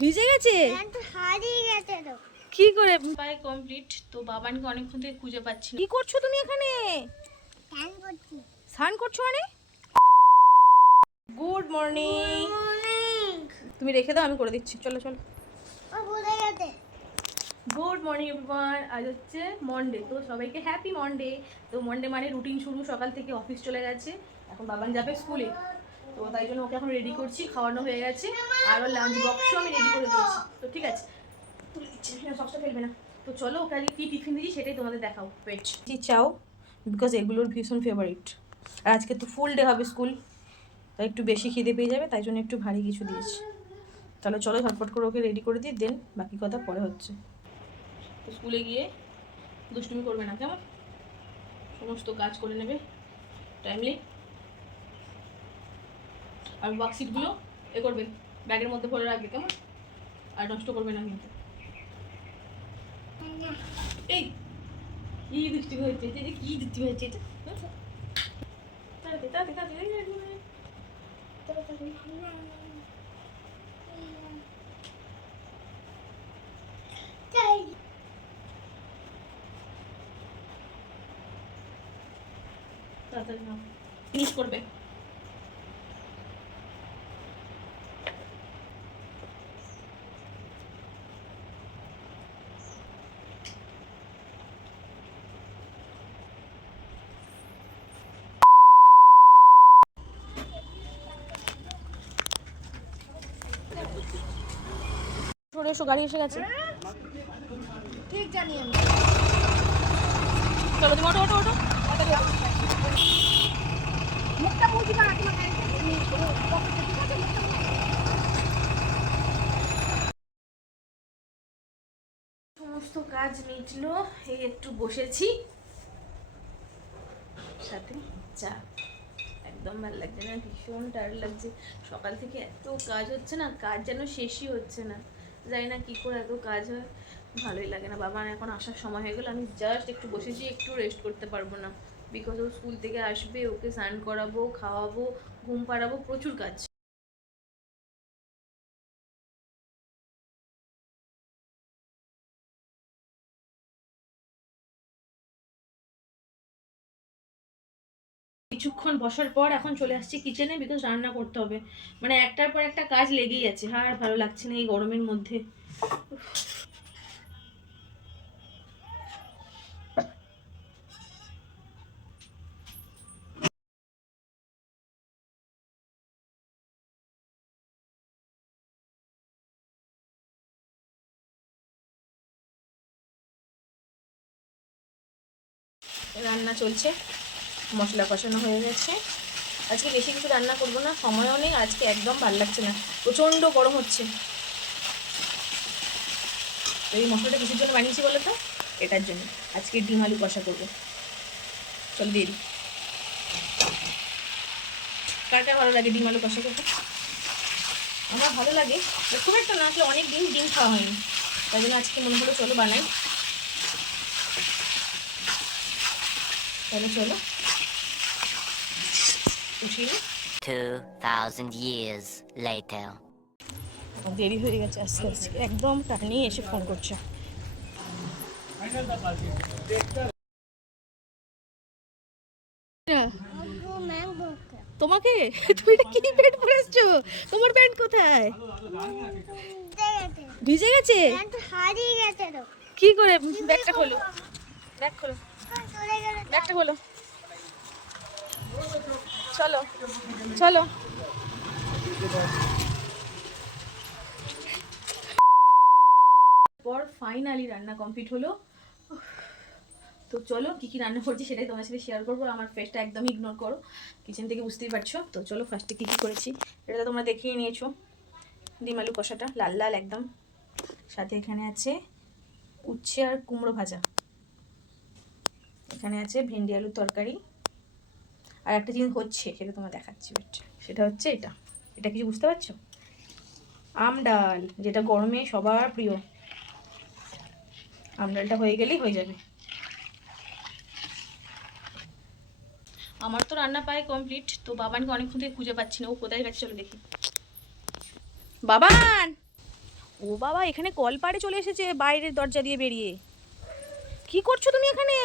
ভিজে গেছে? হারিয়ে গেছে তো কি করে? পায়ে কমপ্লিট তো বাবানকে অনেকক্ষণ থেকে খুঁজে পাচ্ছি কি করছ তুমি এখানে? স্নান করছি। স্নান করছ মানে? গুড মর্নিং তুমি রেখে দাও আমি করে দিচ্ছি। চলো চলো। ও ভুলে গেছে। গুড মর্নিং এভরিওয়ান আজ হচ্ছে মন্ডে তো সবাইকে হ্যাপি মন্ডে তো মন্ডে মানে রুটিন শুরু সকাল থেকে অফিস চলে গেছে। এখন বাবান যাবে স্কুলে তো তাই জন্য ওকে এখন রেডি করছি খাওয়ানো হয়ে গেছে। আর ওর লাঞ্চ বক্সও আমি রেডি করে দিয়েছি। তো ঠিক আছে। তুলে দিচ্ছি সবটা ফেলবে না। তো চলো ওকে আজকে কী টিফিন দিচ্ছি সেটাই তোমাদের দেখাও। ওয়েট চাও? বিকজ এগুলোর ভীষণ ফেভারিট আর আজকে তো ফুল ডে হবে স্কুল তাই একটু বেশি খিদে পেয়ে যাবে তাই জন্য একটু ভারী কিছু দিয়েছি। তাহলে চলো ঝটপট করে ওকে রেডি করে দিই দেন বাকি কথা পরে হচ্ছে। তো স্কুলে গিয়ে দুষ্টুমি করবে না কেমন? সমস্ত কাজ করে নেবে। টাইমলি আর ওয়ার্কশিটগুলো এ করবে, ব্যাগের মধ্যে ভরে রাখবে, কেমন? আর নষ্ট করবে না কিন্তু। এই, কি দুষ্টুমি হচ্ছে এটা কি দুষ্টুমি হয়েছে এটা? তাড়াতাড়ি তাড়াতাড়ি তাড়াতাড়ি তাড়াতাড়ি ফিনিশ করবে। চলে এসো গাড়ি এসে গেছে। ঠিক জানি আমি চলো তুমি ওটো ওটো ওটো মুখটা মুছি না সমস্ত কাজ মিটলো এই একটু বসেছি। সাথে চা। একদম ভালো লাগছে না ভীষণ টায়ার্ড লাগছে। সকাল থেকে এত কাজ হচ্ছে না কাজ যেন শেষই হচ্ছে না। জানি না কী করে এত কাজ হয়। ভালোই লাগে না। বাবা, এখন আসার সময় হয়ে গেলো। আমি জাস্ট একটু বসেছি, একটু রেস্ট করতে পারব না। বিকজ ও স্কুল থেকে আসবে, ওকে স্নান করাবো, খাওয়াবো, ঘুম পাড়াবো, প্রচুর কাজ। কিছুক্ষণ বসার পর এখন চলে আসছি কিচেনে বিকজ রান্না করতে হবে। মানে একটার পর একটা কাজ লেগেই আছে। আর ভালো লাগছে না এই গরমের মধ্যে। রান্না চলছে। মশলা কষানো হয়ে গেছে। আজকে বেশি কিছু রান্না করব না, সময়ও নেই, আজকে একদম ভালো লাগছে না, প্রচণ্ড গরম হচ্ছে। এই মশলাটা কিসের জন্য বানিয়েছি বলো তো? এটার জন্য, আজকে ডিম আলু কষা করব। চল দিই। কার কার ভালো লাগে ডিম আলু কষা করতে? আমার ভালো লাগে খুব একটা না, আসলে অনেক দিন ডিম খাওয়া হয়নি। তাই জন্য আজকে মনে হলো চলো বানাই। তাহলে চলো। নিই। 2,000 years later. দেরি হয়ে গেছে আজকে আজকে একদম টানি এসে ফোন করছে। বকে তোমাকে? তুমি এটা কি প্যান্ট পরেছো তোমার প্যান্ট কোথায়? ভিজে গেছে? ভিজে গেছে প্যান্ট হারিয়ে গেছে কি করে? ব্যাগটা খোলো। ব্যাগ খোলো। ব্যাগটা খোলো। চলো চলো। পর ফাইনালি রান্না কমপ্লিট হলো। তো চলো, কি কি রান্না করছি সেটাই তোমার সাথে শেয়ার করব। আমার ফেসটা একদম ইগনোর করো। কিচেন থেকে বুঝতেই পারছ। তো চলো ফার্স্টে কী কী করেছি এটা তো তোমরা দেখিয়ে নিয়েছো। ডিম আলু কষাটা, লাল লাল একদম। সাথে এখানে আছে উচ্ছে আর কুমড়ো ভাজা। এখানে আছে ভেন্ডি আলুর তরকারি। আর একটা জিনিস হচ্ছে সেটা তোমার দেখাচ্ছি সেটা হচ্ছে এটা। এটা কিছু বুঝতে পারছ? আম ডাল যেটা গরমে সবার প্রিয়। আম ডালটা হয়ে গেলেই হয়ে যাবে। আমার তো রান্না পায় কমপ্লিট তো বাবানকে অনেকক্ষণ থেকে খুঁজে পাচ্ছি না। ও কোথায় গেছে চলো দেখি। বাবান! ও বাবা এখানে কল পাড়ে চলে এসেছে বাইরের দরজা দিয়ে বেরিয়ে। কি করছ তুমি এখানে?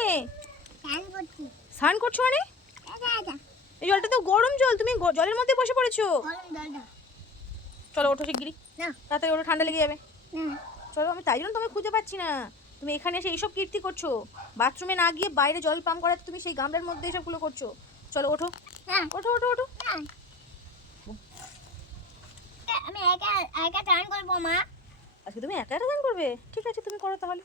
স্নান করছ মানে? এই জলটা তো গরম জল তুমি জলের মধ্যে বসে পড়েছো। চলো ওঠো শিগগিরি না। তাড়াতাড়ি ওঠো ঠান্ডা লেগে যাবে। চলো আমি তাই জন্য তোমায় খুঁজে পাচ্ছি না। তুমি এখানে এসে এইসব কীর্তি করছ। বাথরুমে না গিয়ে বাইরে জল পাম্প করাতে তুমি সেই গামলার মধ্যে এসবগুলো করছ। চলো ওঠো। ওঠো ওঠো ওঠো। আমি একা একা স্নান করব মা। আজকে তুমি একা একা গান করবে? ঠিক আছে তুমি করো তাহলে।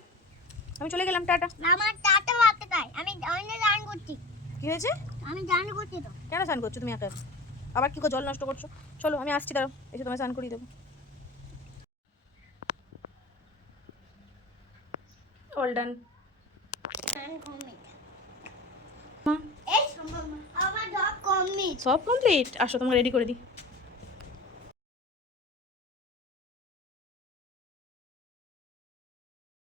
আমি চলে গেলাম টাটা। আমার টাটা তাই আমি অন্য স্নান করছি। কি হয়েছে? আমি জান করছি তো। কেন স্নান করছ তুমি একা? আবার কি করে জল নষ্ট করছ? চলো আমি আসছি দাঁড়াও এসে তোমায় স্নান করিয়ে দেবো। অল ডান সব কমপ্লিট আসো তোমাকে রেডি করে দিই।